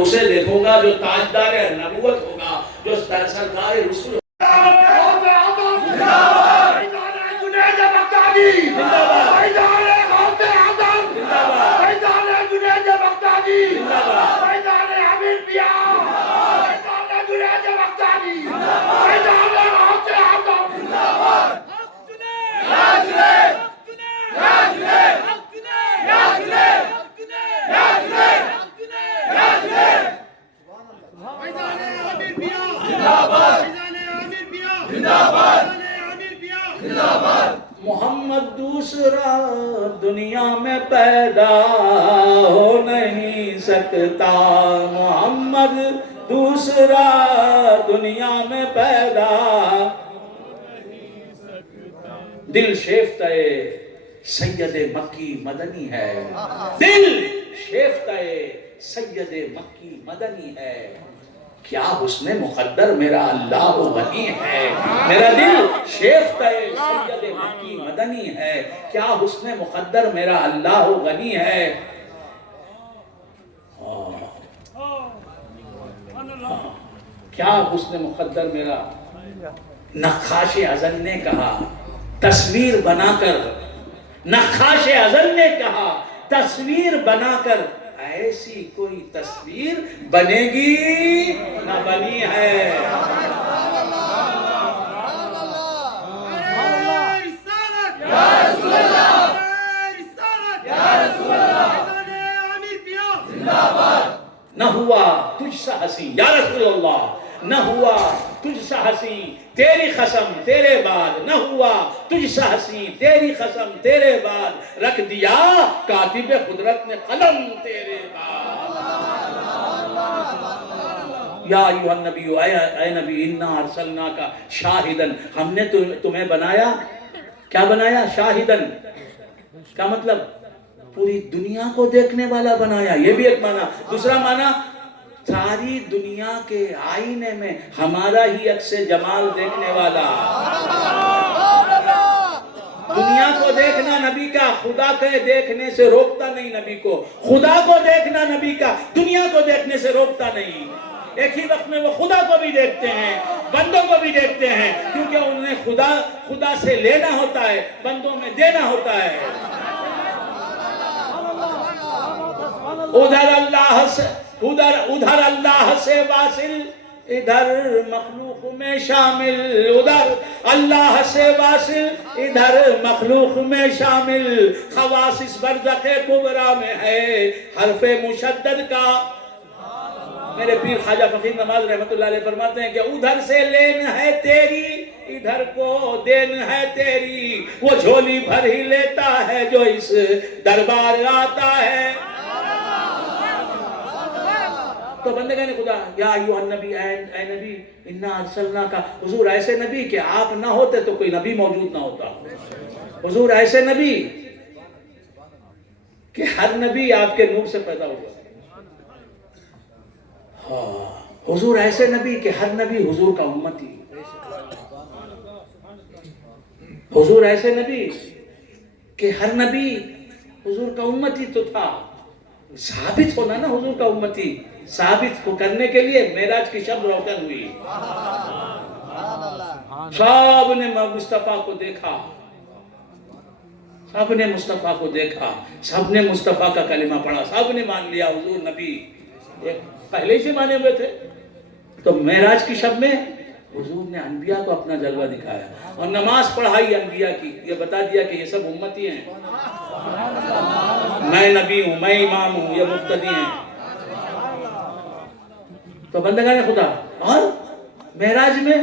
اسے دیکھوں گا جو تاجدار نبوت ہوگا، جو سرکار رسول محمد دوسرا دنیا میں پیدا ہو نہیں سکتا، محمد دوسرا دنیا میں پیدا دل شیفتہ سید مکی مدنی ہے، دل شیفتہ سید مکی مدنی ہے، کیا حسن مقدر میرا اللہ غنی ہے، میرا دل شیفتہ سید مکی مدنی ہے، کیا حسن مقدر میرا اللہ غنی ہے۔ کیا حسن مقدر میرا، نقاش ازل نے کہا تصویر بنا کر، نقاش ازل نے کہا تصویر بنا کر، ایسی کوئی تصویر بنے گی نہ بنی ہے۔ نہ ہوا تجھ سا حسین یا رسول اللہ، نہ ہوا تجھ سا حسین تیری قسم تیرے بعد، نہ ہوا تجھ سا حسین تیری قسم تیرے بعد، رکھ دیا کاتب قدرت نے قلم تیرے بعد۔ یا ایوہ النبی، اے نبی، انا ارسلناکا شاہدن، ہم نے تمہیں بنایا، کیا بنایا؟ شاہدن، کیا مطلب؟ پوری دنیا کو دیکھنے والا بنایا، یہ بھی ایک معنی۔ دوسرا معنی، ساری دنیا کے آئینے میں ہمارا ہی عکس جمال دیکھنے والا۔ دنیا کو دیکھنا نبی کا خدا کے دیکھنے سے روکتا نہیں، نبی کو خدا کو دیکھنا نبی کا دنیا کو دیکھنے سے روکتا نہیں۔ ایک ہی وقت میں وہ خدا کو بھی دیکھتے ہیں، بندوں کو بھی دیکھتے ہیں، کیونکہ انہیں خدا سے لینا ہوتا ہے، بندوں میں دینا ہوتا ہے۔ ادھر اللہ سے واصل، ادھر مخلوق میں شامل، ادھر اللہ سے واصل، ادھر مخلوق میں شامل، خواص اس برزخ کبریٰ میں ہے حرف مشدد کا۔ میرے پیر خواجہ فقیر نواز رحمت اللہ علیہ فرماتے ہیں کہ ادھر سے لین ہے تیری، ادھر کو دین ہے تیری، وہ جھولی بھر ہی لیتا ہے جو اس دربار آتا ہے۔ تو بندگان خدا، یا ایوہ النبی، اے نبی، انا ارسلناکا، حضور ایسے نبی کہ آپ نہ ہوتے تو کوئی نبی موجود نہ ہوتا، حضور ایسے نبی کہ ہر نبی آپ کے نور سے پیدا ہوا، حضور ایسے نبی کہ ہر نبی حضور کا امتی، حضور ایسے نبی کہ ہر نبی حضور کا امتی تو تھا۔ ثابت ہونا نا حضور کا امتی، ثابت کو کرنے کے لیے معراج کی شب روشن ہوئی، سب نے مصطفیٰ کو دیکھا، سب نے مصطفیٰ کو دیکھا، سب نے مصطفیٰ کا کلمہ پڑھا، سب نے مان لیا حضور نبی، پہلے سے مانے ہوئے تھے۔ تو معراج کی شب میں حضور نے انبیاء کو اپنا جلوہ دکھایا اور نماز پڑھائی انبیاء کی، یہ بتا دیا کہ یہ سب امتی ہیں، میں نبی ہوں، میں امام ہوں، یہ مقتدی ہیں۔ تو بندگان خدا، اور معراج میں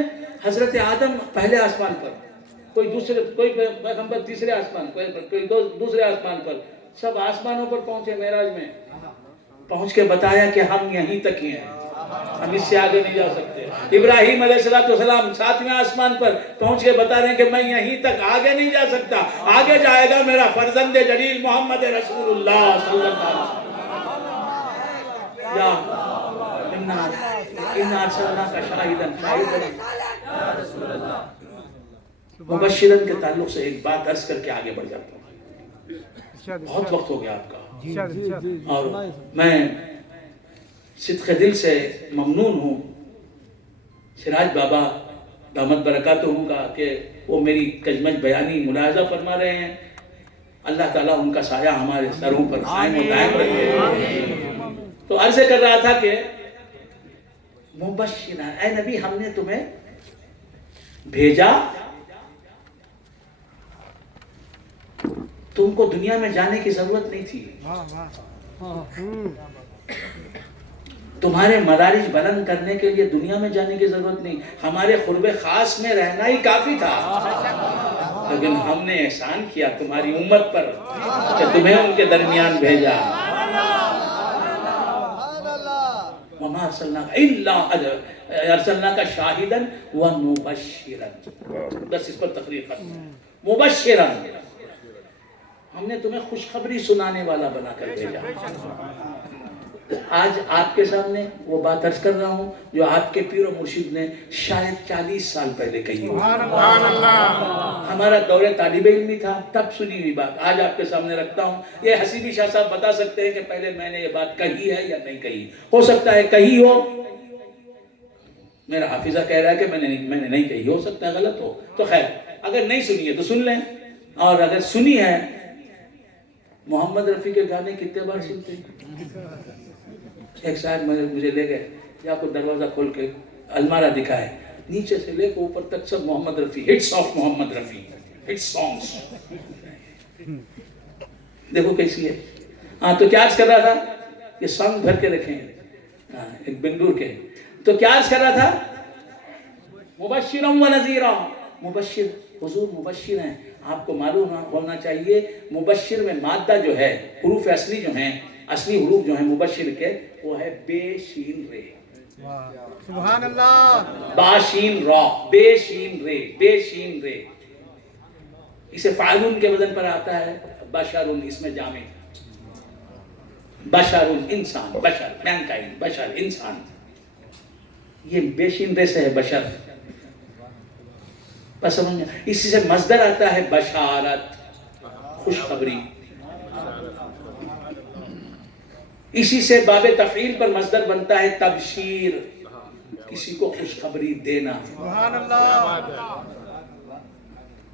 حضرت آدم پہلے آسمان پر، کوئی پیغمبر تیسرے آسمان پر، کوئی دوسرے آسمان پر، سب آسمانوں پر پہنچے معراج میں، پہنچ کے بتایا کہ ہم یہیں تک ہی ہیں، ہم اس سے آگے نہیں جا سکتے۔ ابراہیم علیہ السلام ساتویں آسمان پر پہنچ کے بتا رہے ہیں کہ میں یہیں تک، آگے نہیں جا سکتا، آگے جائے گا میرا فرزند جلیل محمد رسول اللہ صلی اللہ علیہ وسلم۔ یا اِنَّا أَرْسَلْنَاكَ شَاهِدًا مبشرن کے تعلق سے ایک بات عرض کر کے آگے بڑھ جاتا ہوں، بہت وقت ہو گیا آپ کا، اور میں صدق دل سے ممنون ہوں سراج بابا دامت برکاتہم کا کہ وہ میری کجمج بیانی ملاحظہ فرما رہے ہیں. اللہ تعالیٰ ان کا سایہ ہمارے سروں پر قائم و دائم رکھے. تو عرض کر رہا تھا کہ مبشرا، اے نبی ہم نے تمہیں بھیجا، تم کو دنیا میں جانے کی ضرورت نہیں تھی، تمہارے مدارج بلند کرنے کے لیے دنیا میں جانے کی ضرورت نہیں، ہمارے قرب خاص میں رہنا ہی کافی تھا. لیکن ہم نے احسان کیا تمہاری امت پر کہ تمہیں ان کے درمیان بھیجا. وَمَا أَرْسَلْنَاكَ شَاهِدًا وَمُبَشِّرًا. بس اس پر تقریر ختم. مبشرًا، ہم نے تمہیں خوشخبری سنانے والا بنا کر بھیجا. آج آپ کے سامنے وہ بات عرض کر رہا ہوں جو آپ کے پیر و مرشد نے شاید 40 سال پہلے کہی ہو. ہمارا دور طالب علمی تھا تب سنی ہوئی بات آج آپ کے سامنے رکھتا ہوں. یہ حسیبی شاہ صاحب بتا سکتے ہیں کہ پہلے میں نے یہ بات کہی ہے یا نہیں کہی. ہو سکتا ہے کہی ہو، میرا حافظہ کہہ رہا ہے کہ میں نے نہیں کہی، ہو سکتا ہے غلط ہو. تو خیر اگر نہیں سنی ہے تو سن لیں، اور اگر سنی ہے محمد رفیع کے گانے کتنے بار سنتے ہیں. ایک صاحب مجھے لے گئے، یا کوئی دروازہ کھول کے المارہ دکھائے، نیچے سے لے کے اوپر تک سب Mohammed Rafi, hits of Mohammed Rafi, hits songs. دیکھو کیسی ہے. ہاں تو کیا عرض کر رہا تھا؟ یہ سانگ بھر کے رکھیں ایک بنگلور کے. تو کیا عرض کر رہا تھا؟ مبشرا و نذیرا. مبشر، حضور مبشر ہیں. آپ کو معلوم ہونا چاہیے مبشر میں مادہ جو ہے، حروف اصلی جو ہیں، اصلی حروف جو ہیں مبشر کے، وہ ہے بے شین رے. سبحان اللہ. با شین را، بے شین رے، بے شین رے. اسے فاعلون کے وزن پر آتا ہے. بشرون اس میں جامع، بشرون انسان، بشر مینکائنڈ، بشر انسان. یہ بے شین رے سے ہے بشر. بس سمجھنا. اسی سے مصدر آتا ہے بشارت، خوشخبری. اسی سے باب تفعیل پر مصدر بنتا ہے تبشیر، کسی کو خوشخبری دینا. سبحان اللہ.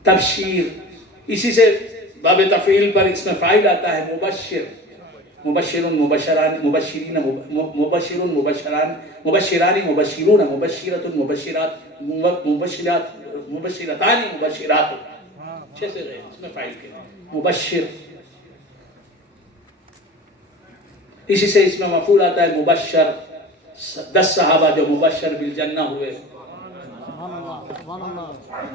تبشیر. اسی سے باب تفعیل پر اس میں فاعل آتا ہے مبشر. مبشرون مبشران مبشرین مبشرون مبشران مبشرانی مبشرون مبشرۃ مبشرات مبشرات مبشرتان مبشرات. اچھے سے گئے اس میں فاعل کے مبشر. اسی سے اس میں مفعول آتا ہے مبشر. 10 صحابہ جو مبشر بالجنہ ہوئے،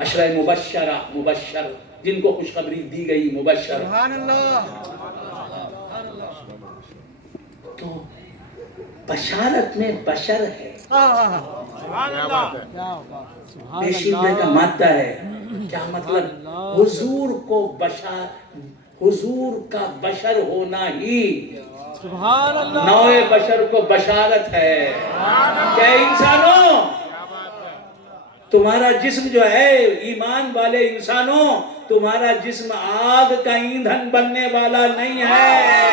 عشرہ مبشرہ، مبشر جن کو خوشخبری دی گئی، مبشر. سبحان اللہ. تو بشارت میں بشر ہے، سبحان اللہ. بے شین رے کا مادہ ہے. کیا مطلب؟ حضور کو حضور کا بشر ہونا ہی سبحان اللہ. نوع بشر کو بشارت ہے. کیا انسانوں، تمہارا جسم جو ہے، ایمان والے انسانوں، تمہارا جسم آگ کا ایندھن بننے والا نہیں ہے.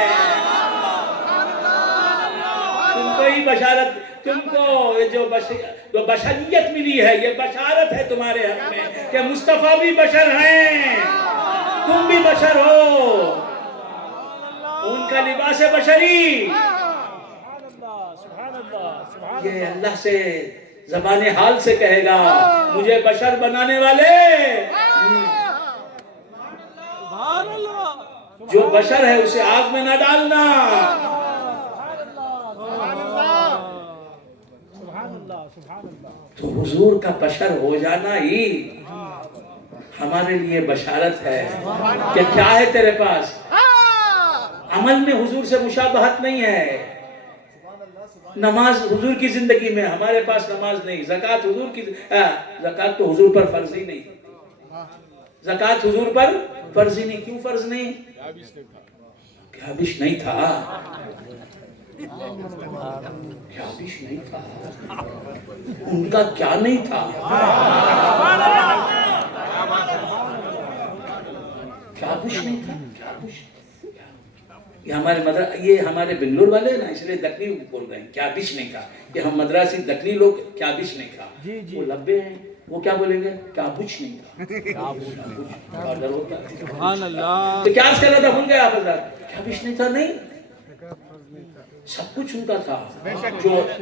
تم کو ہی بشارت، تم کو جو بشریت ملی ہے، یہ بشارت ہے تمہارے حق میں کہ مصطفیٰ بھی بشر ہیں، تم بھی بشر ہو. ان کا لباس بشری. یہ اللہ سے زبان حال سے کہے گا مجھے بشر بنانے والے. جو بشر ہے اسے آگ میں نہ ڈالنا. تو حضور کا بشر ہو جانا ہی ہمارے لیے بشارت ہے کہ کیا ہے تیرے پاس. عمل میں حضور سے مشابہت نہیں ہے. نماز حضور کی زندگی میں، ہمارے پاس نماز نہیں. زکوٰۃ حضور کی، زکوٰۃ تو حضور پر فرض ہی نہیں. زکوٰۃ حضور پر فرض ہی نہیں. کیوں فرض نہیں؟ کیا بش نہیں تھا، کیا بش نہیں تھا، ان کا کیا نہیں تھا. کیا بش نہیں تھا، کیا بش. یہ ہمارے بنگلور والے ہیں نا، اس لیے دکنی بول رہے ہیں، کیا بش نہیں کھا، کہ ہم مدراسی دکنی لوگ کیا بش نہیں کھا، وہ لبے ہیں، وہ کیا بولیں گے، کیا بچ نہیں کھا، آڈر ہوتا ہے۔ سبحان اللہ تو کیا عرض کر رہا تھا، بھول گئے آپ حضرات، کیا بش نہیں تھا؟ نہیں، سب کچھ ان کا تھا۔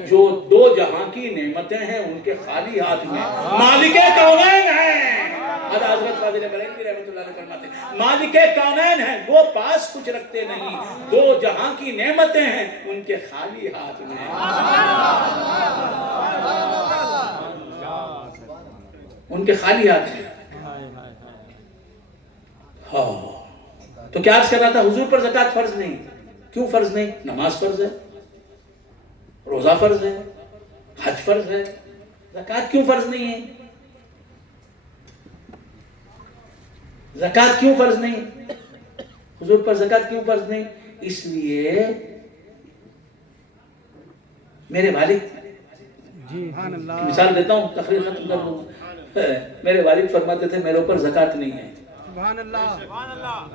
جو دو جہاں کی نعمتیں ہیں ان کے خالی ہاتھ میں مالک کونین ہیں۔ حضرت فاضل بریلوی رحمۃ اللہ علیہ فرماتے ہیں مالک کونین ہیں، وہ پاس کچھ رکھتے نہیں، دو جہاں کی نعمتیں ہیں ان کے خالی ہاتھ میں، ان کے خالی ہاتھ میں۔ ہاں، تو کیا عرض کر رہا تھا، حضور پر زکوٰۃ فرض نہیں۔ کیوں فرض نہیں؟ نماز فرض ہے، روزہ فرض ہے، حج فرض ہے، زکوٰۃ کیوں فرض نہیں ہے؟ زکوٰۃ کیوں فرض نہیں؟ حضور پر زکوٰۃ کیوں فرض نہیں؟ اس لیے میرے والد، مثال دیتا ہوں، تقریر ختم کر دوں، میرے والد فرماتے تھے میرے اوپر زکوٰۃ نہیں ہے۔ سبحان اللہ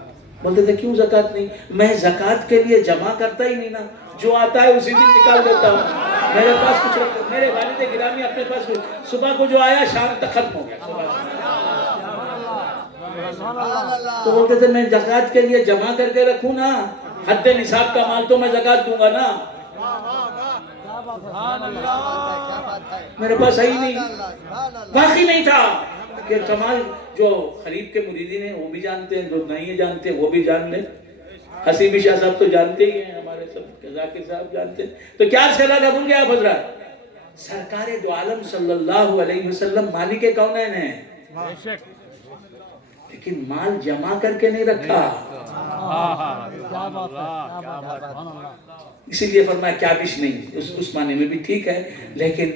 بولتے تھے کیوں زکوٰۃ نہیں؟ میں زکوٰۃ کے لیے جمع کرتا ہی نہیں نا، جو آتا ہے اسی دن نکال دیتا ہوں، میرے پاس کچھ رکھتا۔ میرے والد گرامی اپنے پاس صبح کو جو آیا شام تک ختم ہو گیا، تو بولتے تھے میں زکوٰۃ کے لیے جمع کر کے رکھوں نا، حد نصاب کا مال تو میں زکوٰۃ دوں گا نا، میرے پاس صحیح نہیں، باقی نہیں تھا کہ کمال جو خریف کے مریدین ہیں وہ بھی جانتے ہیں، جو نہیں جانتے وہ بھی جان لیں، حسیبی شاہ صاحب تو جانتے ہی ہیں، ہمارے سب ذاکر صاحب جانتے ہیں۔ تو کیا صلاح کا بھول گیا آپ حضرات، سرکار دو عالم صلی اللہ علیہ وسلم مالک کونین ہیں، لیکن مال جمع کر کے نہیں رکھا، اسی لیے فرمایا کیا بش نہیں، اس معنی میں بھی ٹھیک ہے، لیکن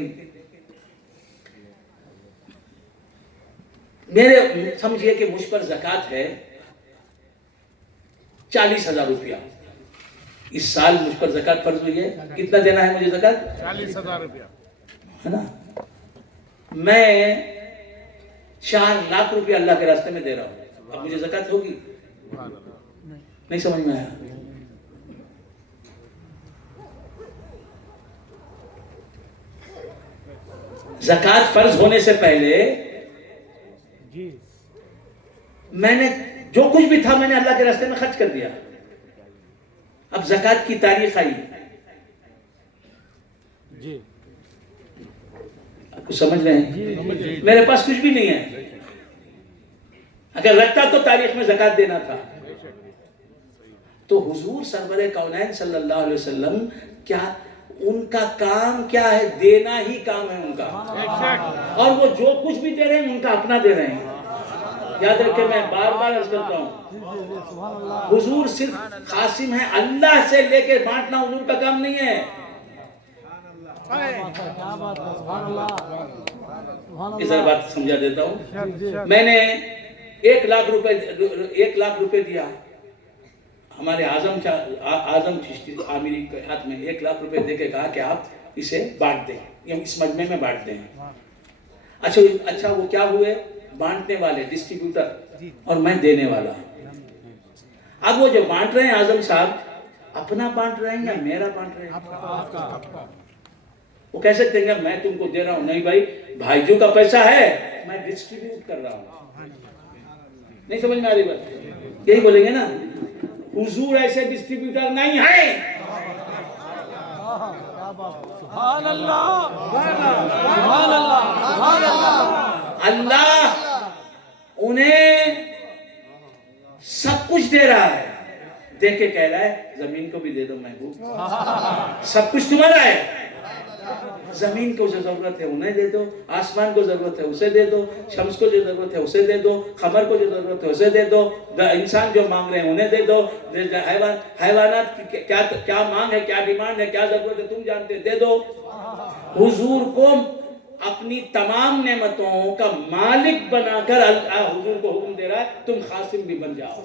میرے سمجھئے کہ مجھ پر زکوٰۃ ہے 40,000 روپیہ، اس سال مجھ پر زکوٰۃ فرض ہوئی ہے، کتنا دینا ہے مجھے زکوٰۃ؟ 40,000 روپیہ ہے نا، میں 4 لاکھ روپیہ اللہ کے راستے میں دے رہا ہوں، اب مجھے زکوٰۃ ہوگی؟ نہیں سمجھ میں آیا؟ زکوٰۃ فرض ہونے سے پہلے میں نے جو کچھ بھی تھا میں نے اللہ کے راستے میں خرچ کر دیا، اب زکوٰۃ کی تاریخ آئی، آپ کو سمجھ رہے ہیں؟ میرے پاس کچھ بھی نہیں ہے، اگر رکھتا تو تاریخ میں زکوٰۃ دینا تھا۔ تو حضور سرور کونین صلی اللہ علیہ وسلم کیا ان کا کام کیا ہے؟ دینا ہی کام ہے ان کا، اور وہ جو کچھ بھی دے رہے ہیں ان کا اپنا دے رہے ہیں۔ یاد رکھیں، میں بار بار عرض کرتا ہوں، حضور صرف قاسم ہے، اللہ سے لے کے بانٹنا حضور کا کام نہیں ہے۔ اس بات سمجھا دیتا ہوں، میں نے 1 لاکھ روپے دیا، ہمارے اعظم چشتی عامری کے ہاتھ میں 1 لاکھ روپے دے کے کہا کہ آپ اسے بانٹ دیں، یا اس مجمع میں بانٹ دیں۔ اچھا وہ کیا ہوئے؟ بانٹنے والے، ڈسٹریبیوٹر، اور میں دینے والا۔ اب وہ جو بانٹ رہے ہیں اعظم صاحب، اپنا بانٹ رہے ہیں یا میرا بانٹ رہے ہیں؟ وہ کہہ سکتے ہیں کہ میں تم کو دے رہا ہوں، نہیں بھائی، بھائیوں کا پیسہ ہے، میں ڈسٹریبیوٹ کر رہا ہوں۔ نہیں سمجھ میں آ رہی بات؟ یہی بولیں گے نا، حضور ایسے ڈسٹریبیوٹر نہیں ہیں۔ سبحان اللہ سبحان اللہ سبحان اللہ، اللہ انہیں سب کچھ دے رہا ہے، دے کے کہہ رہا ہے زمین کو بھی دے دو محبوب، سب کچھ تمہارا ہے، زمین کو جو ضرورت ہے انہیں دے دو، آسمان کو ضرورت ہے اسے دے دو، شمس کو جو ضرورت ہے اسے دے دو، قمر کو جو ضرورت ہے اسے دے دو، انسان جو مانگ رہے ہیں انہیں دے دو، حیوانات کی کیا مانگ ہے، کیا ڈیمانڈ ہے، کیا ضرورت ہے تم جانتے، دے دو۔ حضور کو اپنی تمام نعمتوں کا مالک بنا کر حضور کو حکم دے رہا ہے، تم خاصم بھی بن جاؤ۔